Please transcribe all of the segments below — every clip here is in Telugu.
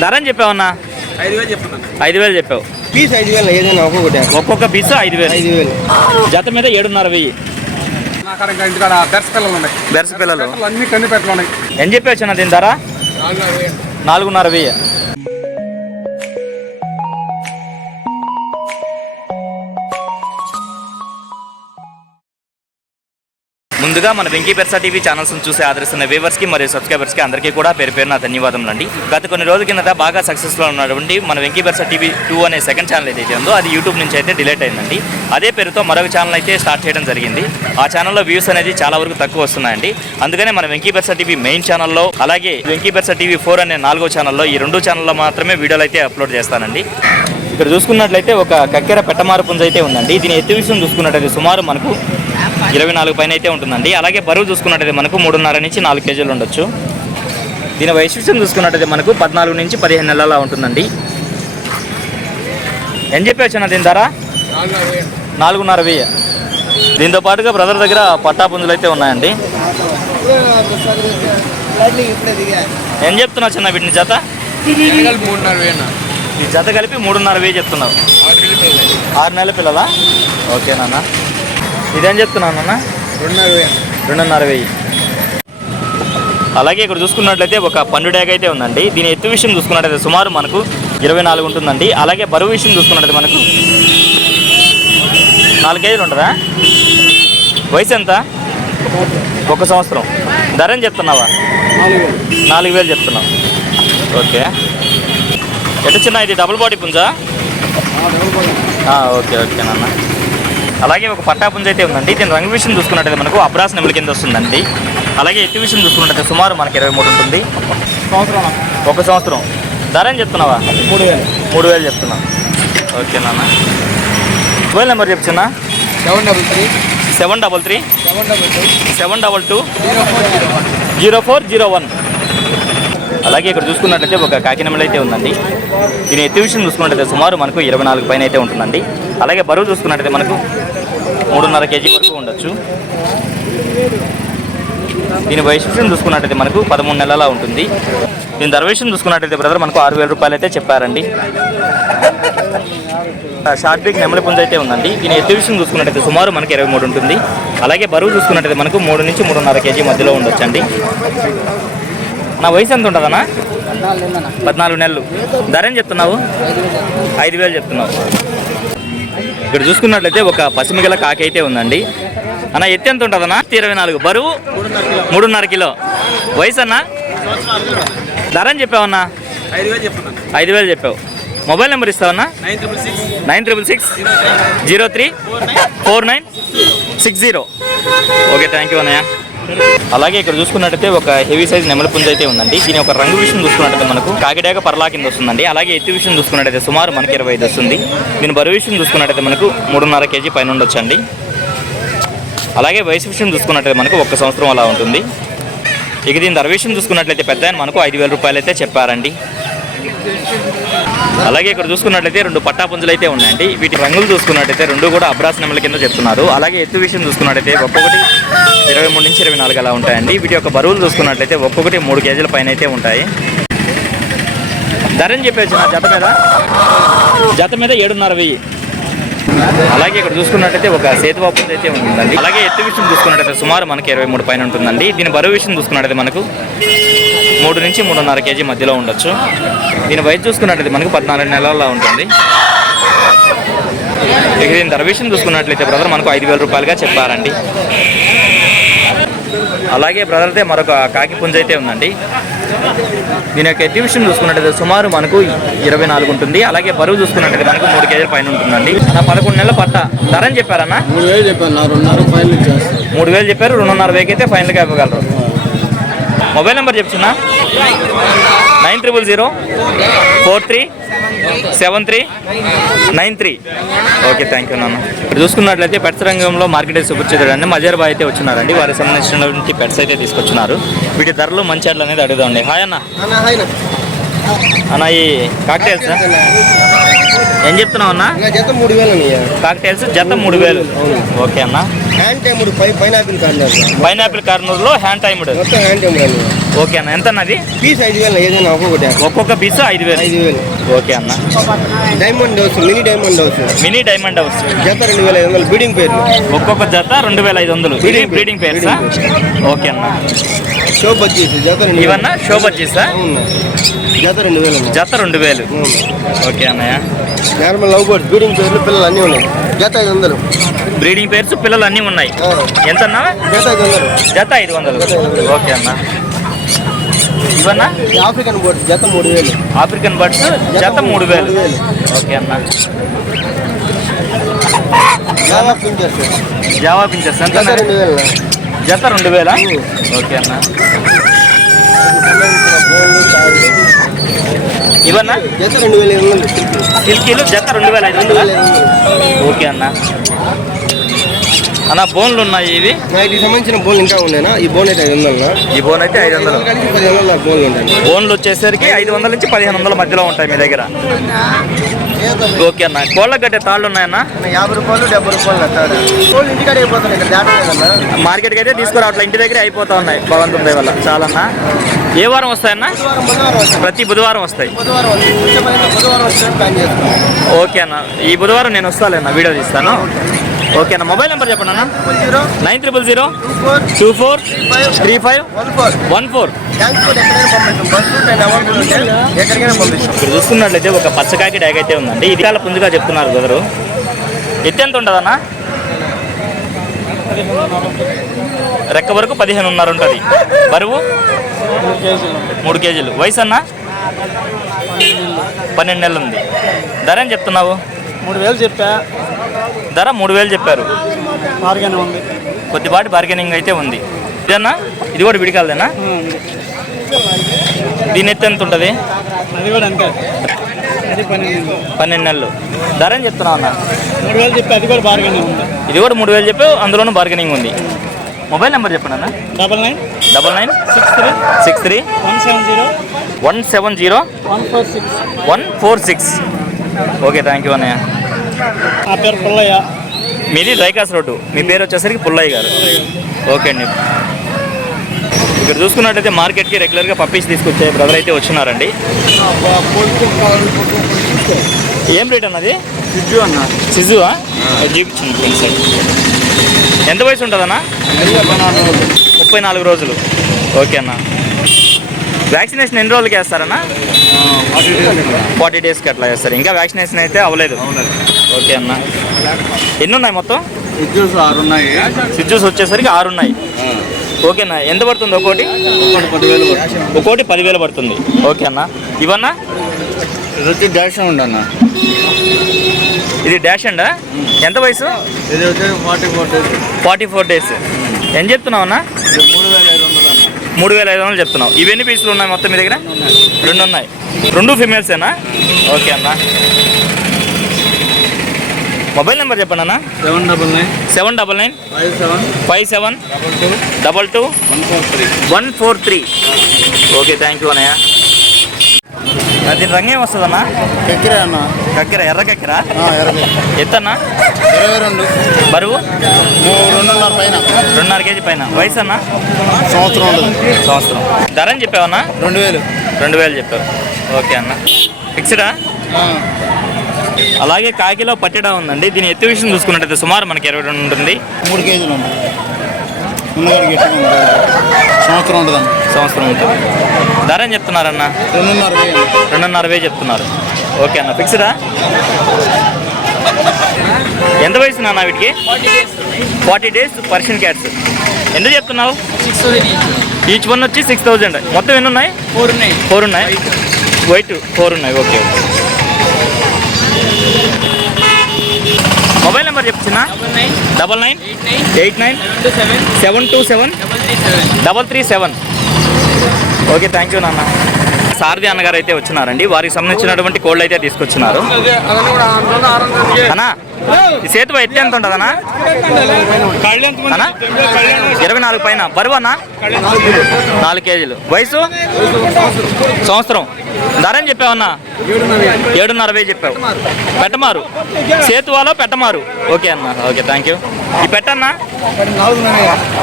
ధర అని చెప్పావన్నా? 5,000 చెప్తున్నాను. 5,000 చెప్పావు. పీస్ 5,000 ఏదైనా ఒక్కొక్క పీసు 5,000. జత మీద 7,500. బెర్స్ పిల్లలు అన్ని కన్ని పెట్టలు ఉన్నాయి. ఏం చెప్పావు దీని ధర? 4,500. ముందుగా మన వెంకీ బెర్సా టీవీ ఛానల్స్ చూసి ఆదరిస్తున్న వ్యూవర్స్కి మరియు సబ్స్క్రైబర్స్కి అందరికీ కూడా పేరు పేరున ధన్యవాదములు అండి. గత కొన్ని రోజుల కిందట బాగా సక్సెస్ఫుల్ ఉన్నటువంటి మన వెంకీ బెర్సా టీవీ 2 అనే సెకండ్ ఛానల్ అయితే ఉందో అది యూట్యూబ్ నుంచి అయితే డిలీట్ అయిందండి. అదే పేరుతో మరొక ఛానల్ అయితే స్టార్ట్ చేయడం జరిగింది. ఆ ఛానల్లో వ్యూస్ అనేది చాలా వరకు తక్కువ వస్తున్నాయండి. అందుకనే మన వెంకీ బెర్సా టీవీ మెయిన్ ఛానల్లో అలాగే వెంకీ బెర్సా టీవీ 4 అనే 4వ ఛానల్లో ఈ 2 ఛానల్లో మాత్రమే వీడియోలు అయితే అప్లోడ్ చేస్తానండి. ఇక్కడ చూసుకున్నట్లయితే ఒక కక్కెర పెట్టమారు పుంజ అయితే ఉందండి. దీని ఎత్తు విషయం చూసుకున్నట్లయితే సుమారు మనకు 24 పైన అయితే ఉంటుందండి. అలాగే బరువు చూసుకున్నట్టయితే మనకు 3.5 నుంచి 4 కేజీలు ఉండొచ్చు. దీని వైశిష్ట్యం చూసుకున్నట్టయితే మనకు 14 నుంచి 15 నెలల ఉంటుందండి. ఏం చెప్పావు దీని ధర? 4,500. దీంతో పాటుగా బ్రదర్ దగ్గర పట్టా పుంజులు అయితే ఉన్నాయండి. ఏం చెప్తున్నావు చిన్న వీటిని జత? ఈ జత కలిపి 3,500 చెప్తున్నావు. 6 నెలల పిల్లలా? ఓకే నాన్న. ఇదేం చెప్తున్నాను అన్న? 2,500. అలాగే ఇక్కడ చూసుకున్నట్లయితే ఒక పండుడేగ అయితే ఉందండి. దీని ఎత్తు విషయం చూసుకున్నట్లయితే సుమారు మనకు 24 ఉంటుందండి. అలాగే బరువు విషయం చూసుకున్నట్లయితే మనకు 4 కేజీలు ఉంటుందా? వయసు ఎంత? 1 సంవత్సరం. ధర ఏం చెప్తున్నావా? 4,000 చెప్తున్నావు. ఓకే. ఎటు చిన్న ఇది double body Punja? Okay okay నాన్న. అలాగే ఒక పట్టా పుంజ అయితే ఉందండి. దీని రంగు విషయం చూసుకున్నట్టయితే మనకు అబ్రాస్ నెమలి కింద వస్తుందండి. అలాగే ఎత్తు విషయం చూసుకున్నట్టయితే సుమారు మనకి 23 ఉంటుంది. 1 సంవత్సరం. ధర ఏం చెప్తున్నావా? 3,000 చెప్తున్నావు. ఓకే నాన్న. మొబైల్ నెంబర్ చెప్తున్నా? 733 722 0401. అలాగే ఇక్కడ చూసుకున్నట్లయితే ఒక కాకినెమలి అయితే ఉందండి. దీని ఎత్తు విషయం చూసుకున్నట్టయితే సుమారు మనకు 24 పైన అయితే ఉంటుందండి. అలాగే బరువు చూసుకున్నట్టయితే మనకు 3.5 కేజీ వరకు ఉండొచ్చు. దీని వైశిష్ట్యం చూసుకున్నట్టయితే మనకు 13 నెలల ఉంటుంది. దీని ధర విషయం చూసుకున్నట్టయితే బ్రదర్ మనకు 6,000 రూపాయలు అయితే చెప్పారండి. షార్ట్ బిగ్ నెమలి పుంజ అయితే ఉందండి. దీని ఎత్తు విషయం చూసుకున్నట్టయితే సుమారు మనకి 23 ఉంటుంది. అలాగే బరువు చూసుకున్నట్టయితే మనకు 3 నుంచి 3.5 కేజీ మధ్యలో ఉండొచ్చండి. నా వయసు ఎంత ఉంటుందన్నా? 14 నెలలు. ధర ఏం చెప్తున్నావు? 5,000 చెప్తున్నావు. ఇక్కడ చూసుకున్నట్లయితే ఒక పసిమిగల కాకి అయితే ఉందండి. అన్న ఎత్తు ఎంత ఉంటుందన్నా? 24. బరువు 3.5 కిలో. వయసు అన్నా? ధర అని చెప్పావన్నా? 5,000 చెప్పావు. మొబైల్ నెంబర్ ఇస్తావన్నా? 966 03 4960. ఓకే, థ్యాంక్ యూ అన్నయ్య. అలాగే ఇక్కడ చూసుకున్నట్టయితే ఒక హెవీ సైజ్ నెమలి పుంజ అయితే ఉందండి. దీని ఒక రంగు విషయం చూసుకున్నట్టయితే మనకు కాకిడాక పర్లా కింద వస్తుందండి. అలాగే ఎత్తు విషయం చూసుకున్నట్టయితే సుమారు మనకి 25 వస్తుంది. దీని బరువు విషయం చూసుకున్నట్టయితే మనకు 3.5 కేజీ పైన ఉండొచ్చండి. అలాగే వయసు విషయం చూసుకున్నట్టయితే మనకు 1 సంవత్సరం అలా ఉంటుంది. ఇక దీని ధర విషయం చూసుకున్నట్లయితే పెద్ద ఆయన మనకు 5,000 రూపాయలు అయితే చెప్పారండి. అలాగే ఇక్కడ చూసుకున్నట్లయితే 2 పట్టా పుంజులు అయితే ఉన్నాయండి. వీటి రంగులు చూసుకున్నట్టయితే 2 కూడా అబ్రాస్ నెమలి కింద చెప్తున్నారు. అలాగే ఎత్తు విషయం చూసుకున్నట్టయితే ఒక్కొక్కటి 23 నుంచి 24 అలా ఉంటాయండి. వీటి యొక్క బరువులు చూసుకున్నట్లయితే ఒక్కొక్కటి 3 కేజీల పైన అయితే ఉంటాయి. ధర అని చెప్పేసి నా జత మీద 7,500. అలాగే ఇక్కడ చూసుకున్నట్టయితే ఒక సేతువా పుంజ అయితే ఉంటుందండి. అలాగే ఎత్తు విషయం చూసుకున్నట్టయితే సుమారు మనకి 23 పైన ఉంటుందండి. దీని బరువు విషయం చూసుకున్నట్టయితే మనకు 3 నుంచి 3.5 కేజీ మధ్యలో ఉండొచ్చు. దీని వయసు చూసుకున్నట్లయితే మనకు 14 నెలల్లో ఉంటుంది. ఇక దీని ధర విషయం చూసుకున్నట్లయితే బ్రదర్ మనకు 5,000 రూపాయలుగా చెప్పారండి. అలాగే బ్రదర్ అయితే మరొక కాకి పుంజ అయితే ఉందండి. దీని యొక్క ఎత్తు విషయం చూసుకున్నట్టయితే సుమారు మనకు 24 ఉంటుంది. అలాగే బరువు చూసుకున్నట్టయితే మనకు 3 కేజీల పైన ఉంటుందండి. నా 11 నెలల పట్ట. ధర అని చెప్పారన్నా? 3,000 చెప్పాను. 3,500 చెప్పారు. 2,500 అయితే ఫైనల్గా ఇవ్వగలరు. మొబైల్ నెంబర్ చెప్తున్నా? 900 43 7393. ఓకే, థ్యాంక్ యూ నాన్న. ఇప్పుడు చూసుకున్నట్లయితే పెట్స్ రంగంలో మార్కెట్ సుపరిచితుడండి మజర్బా అయితే వచ్చినారండి. వారికి సంబంధించినటువంటి పెట్స్ అయితే తీసుకొచ్చినారు. వీటి ధరలు మంచి అట్లా అనేది అడుగుదాండి. హాయ్ అన్న. అన్న ఈ కాక్టైల్స్ ఏం చెప్తున్నావు అన్న? కాక్టైల్స్ జత 3,000. ఓకే అన్న. హ్యాండ్ టైముడు పైనాపిల్ కార్నర్ పైనాపిల్ కార్నూర్లో హ్యాండ్ టైమ్డ్. మొత్తం హ్యాండ్ టైముడు అన్న. ఓకే అన్న, ఎంత అన్నది? పీస్ 5,000 ఏదైనా ఒక్కొక్కటి. ఒక్కొక్క పీసు 5,000. 5,000. ఓకే అన్న. Diamond house, mini diamond house mini diamond house జత 2,500 బీడింగ్ పేర్లు. ఒక్కొక్క జత 2,500. ఇది బ్రీడింగ్ పేర్సా? ఓకే అన్న. షో బజ్జీస్ జత 2,000. ఇవన్నా షో బజ్జీసా? అవును, జత 2,000. జత 2,000. ఓకే అన్నయ్య. నార్మల్ లవ్ బర్డ్స్ బీడింగ్ పేర్లు పిల్లలు అన్నీ ఉన్నాయి. జత 500. బ్రీడింగ్ పేర్స్ పిల్లలు అన్నీ ఉన్నాయి. ఎంత అన్నా? జత 500. జత 500. ఓకే అన్న. ఇవన్నా ఆఫ్రికన్ బర్డ్స్ జత 3,000. ఆఫ్రికన్ బర్డ్స్ జత 3,000. ఓకే అన్న. జావా పించర్స్ జావా పించర్స్ ఎంత? జత 2,000. జత 2,000. ఓకే అన్న. ఇవన్నా జత 2,500. సిల్కీలు జత 2,500. ఓకే అన్న. అన్న బోన్లు ఉన్నాయి ఇవి? వీటికి సంబంధించిన బోన్ ఇంకా ఉన్నాయినా? ఈ బోన్ అయితే 500. ఈ బోన్ అయితే 500. 10,000 బోన్లు ఉంటాయి. బోన్లు వచ్చేసరికి 500 నుంచి 1,500 మధ్యలో ఉంటాయి మీ దగ్గర. ఓకే అన్న. కోళ్ళ గడ్డే తాళ్ళు ఉన్నాయన్నా? 50 రూపాయలు 70 రూపాయలు నచ్చాడు. కోళ్ళు ఇంటికాడ అయిపోతాయి, ఇక్కడ దాట లేదన్నా. మార్కెట్కి అయితే తీసుకురావట్లే, ఇంటి దగ్గర అయిపోతా ఉన్నాయి భగవంతుని దయ వల్ల. చాలా అన్న. ఏ వారం వస్తాయన్నా? ప్రతి బుధవారం వస్తాయి. బుధవారం వచ్చి ప్లాన్ చేస్తాం. ఓకే అన్న. ఈ బుధవారం నేను వస్తాలేన్న, వీడియో తీస్తాను. ఓకే అన్న. మొబైల్ నెంబర్ చెప్పండి అన్న. 9000 24 35 14. ఇక్కడ చూసుకున్నట్లయితే ఒక పచ్చకాకి డ్యాగ్ అయితే ఉందండి. ఇది చాలా పుంజుగా చెప్తున్నారు కుదరు. ఎత్తు ఎంత ఉంటుందన్న? రెక్క వరకు 15.5 ఉంటుంది. బరువు 3 కేజీలు. వయసు అన్న 12 నెలలు ఉంది. ధర ఏం చెప్తున్నావు? 3,000 చెప్పా. ధర 3,000 చెప్పారు. బార్గెనింగ్ ఉంది, కొద్దిపాటి బార్గెనింగ్ అయితే ఉంది. ఇదన్నా? ఇది కూడా విడికాలదేనా? దీని ఎత్తు ఎంత ఉంటుంది? అది కూడా అంతే. 12 నెలలు. ధర ఏం చెప్తున్నావు అన్న? 3,000 చెప్పి అది కూడా బార్గెనింగ్ ఉంది. ఇది కూడా 3,000 చెప్పావు, అందులోనూ బార్గెనింగ్ ఉంది. మొబైల్ నెంబర్ చెప్పండి అన్న. 99 63 170 146. ఓకే, థ్యాంక్ యూ అన్నయ్య. నా పేరు పుల్లయ్య. మీది రైకాస్ రోడ్డు. మీ పేరు వచ్చేసరికి పుల్లయ్య గారు. ఓకే అండి. ఇక్కడ చూసుకున్నట్టయితే మార్కెట్కి రెగ్యులర్గా పప్పీస్ తీసుకొచ్చే బ్రదర్ అయితే వచ్చినారండి. ఏం రేట్ అన్నది? సిజ్జు అన్న. సిజువా? చూపించండి సార్. ఎంత వయసు ఉంటుందన్నా? 34 రోజులు. ఓకే అన్న. వ్యాక్సినేషన్ ఎన్ని రోజులకి వేస్తారన్నా? 40 డేస్కి అట్లా వేస్తారు. ఇంకా వ్యాక్సినేషన్ అయితే అవ్వలేదు. ఓకే అన్న. ఎన్ని ఉన్నాయి మొత్తం? సిజ్జూస్ 6 ఉన్నాయి. సిజ్జూస్ వచ్చేసరికి 6 ఉన్నాయి. ఓకే అన్న. ఎంత పడుతుంది ఒక్కోటి? 10,000. ఒక్కోటి 10,000 పడుతుంది. ఓకే అన్న. ఇవన్నా? ఇది వచ్చి డాష్ ఉండన్న. ఇది డాష్ అండా? ఎంత వయసు? ఇది వచ్చి 44 డేస్. 44 డేస్. ఏం చెప్తున్నావు అన్న? 3,500 అన్న. 3,500 చెప్తున్నావు. ఇవన్నీ పీసులు ఉన్నాయి మొత్తం మీ దగ్గర? 2 ఉన్నాయి. 2 ఫిమేల్సేనా? ఓకే అన్న. మొబైల్ నెంబర్ చెప్పండి అన్న. 799 57 22 143. ఓకే, థ్యాంక్ యూ అన్నయ్య. దీని రంగు ఏం వస్తుందన్నా? కక్కిర అన్న. కక్కెర, ఎర్ర కక్కెర. ఎత్తన్నా? 22. బరువు 2.5 పైన. 2.5 కేజీ పైన. వయసు అన్న? సంవత్సరం. ధర అని చెప్పావన్నా? 2,000. 2,000 చెప్పావు. ఓకే అన్న. ఫిక్స్డా? అలాగే కాకిలో పట్టెడా ఉందండి. దీని ఎత్తు విషయం చూసుకున్నట్టయితే సుమారు మనకి 22 ఉంటుంది. 3 కేజీలు ఉంటుంది. సంవత్సరం ఉంటుంది. సంవత్సరం ఉంటుంది. ధర అని చెప్తున్నారన్న? 2,500 చెప్తున్నారు. ఓకే అన్న. ఫిక్స్డా? ఎంత వయసు నాన్న వీటికి? 40 డేస్ పర్షియన్ క్యాట్స్. ఎందుకు చెప్తున్నావు? 6,000 ఈచ్ వన్ వచ్చి 6,000. మొత్తం ఎన్ని ఉన్నాయి? 4 ఉన్నాయి. వైట్ 4 ఉన్నాయి. ఓకే. మొబైల్ నెంబర్ చెప్తున్నా? 99 89 727 337. ఓకే, థ్యాంక్ యూ నాన్న. సారథి అన్నగారు అయితే వచ్చినారండి. వారికి సంబంధించినటువంటి కోళ్ళు అయితే తీసుకొచ్చినారు. అన్నా ఈ సేతువ ఎత్తి ఎంత ఉంటుంది అన్న? అన్న 24 పైన. బరువు అన్న 4 కేజీలు. వయసు సంవత్సరం. ధర ఏం చెప్పావన్నా? 7.5 చెప్పావు. పెట్టమారు సేతువాలో పెట్టమారు. ఓకే అన్న, ఓకే, థ్యాంక్ యూ. ఈ పెట్టన్నా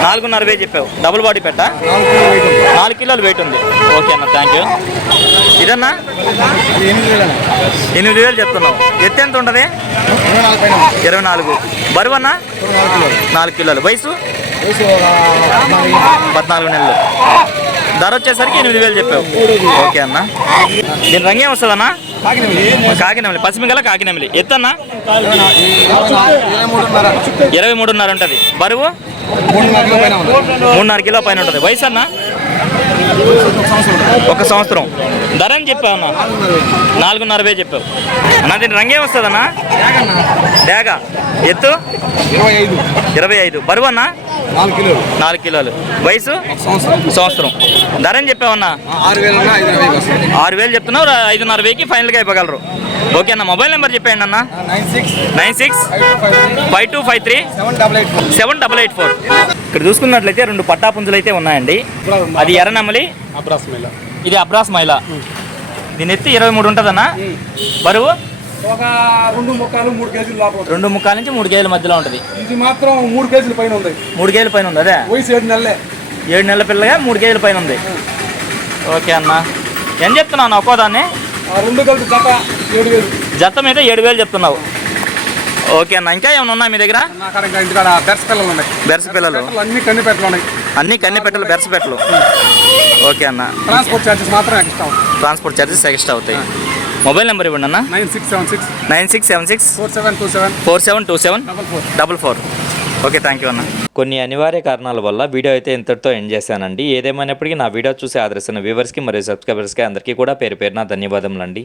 4.5 చెప్పావు. డబుల్ బాడీ పెట్ట 4 కిలోలు వెయిట్ ఉంది. ఓకే అన్న, థ్యాంక్ యూ. ఇదన్నా 8,000 చెప్తున్నావు. ఎత్తు ఎంత ఉంటుంది? 24. బరువు అన్న 4 కిలోలు. వయసు 14 నెలలు. ధర వచ్చేసరికి 8,000 చెప్పావు. ఓకే అన్న. దీని రంగేం వస్తుందన్నా? కాకినెమిలి. పసిమిగల కాకినెమిలి. ఎత్తు అన్న 23.5 ఉంటుంది. బరువు 3.5 కిలో పైన ఉంటుంది. వయసు అన్న 1 సంవత్సరం. ధర అని చెప్పావు అన్న? 4.5 చెప్పావు అన్న. దీని రంగేం వస్తుందన్నా? డేగ. ఎత్తు 25. బరువు అన్న 4 కిలోలు. వయసు సంవత్సరం. ధర అని చెప్పావన్నా? 6,000 చెప్తున్నావు. 5.5కి ఫైనల్గా ఇవ్వగలరు. ఓకే అన్న. మొబైల్ నెంబర్ చెప్పేయండి అన్న. 9652537884. ఇక్కడ చూసుకున్నట్లయితే 2 పట్టాపుంజులు అయితే ఉన్నాయండి. అది ఎర్రనెమలి, ఇది అబ్రాస్ మైలా. దీని ఎత్తి 23 ఉంటుందన్న. బరువు ఒక 2.3 కేజీలు లోపల 2.5 నుంచి 3 కేజీల మధ్యలో ఉంటుంది. ఇది మాత్రం 3 కేజీల పైన ఉంది. 3 కేజీల పైన ఉంది. అదే వయసు 7 నెలలే. 7 నెలల పిల్లగా 3 కేజీల పైన ఉంది. ఓకే అన్న. ఏం చెప్తున్నావు ఒక్కోదాన్ని? 2 కలిపి జత 7,000. జత మీద 7,000 చెప్తున్నావు. ఓకే అన్న. ఇంకా ఏమైనా ఉన్నాయి మీ దగ్గర? ఇంకా ఇంటికాడ బెర్స పిల్లలు ఉన్నాయి. బెర్స పిల్లలు అన్ని కన్ని పెట్టలు ఉన్నాయి. అన్ని కన్ని పెట్టలు, బెర్స పెట్టలు. ఓకే అన్న. ట్రాన్స్పోర్ట్ ఛార్జెస్ మాత్రం ఎక్స్ట్రా. ట్రాన్స్పోర్ట్ ఛార్జెస్ ఎక్స్ట్రా అవుతాయి. మొబైల్ నెంబర్ ఇవ్వండి అన్న. 9676 4727 44. ఓకే, థ్యాంక్ యూ అన్న. కొన్ని అనివార్య కారణాల వల్ల వీడియో అయితే ఇంతటితో ఎండ్ చేశానండి. ఏదేమైనప్పటికీ నా వీడియో చూసి ఆదరిస్తున్న వ్యూవర్స్కి మరియు సబ్స్క్రైబర్స్కి అందరికీ కూడా పేరు పేరున ధన్యవాదములండి.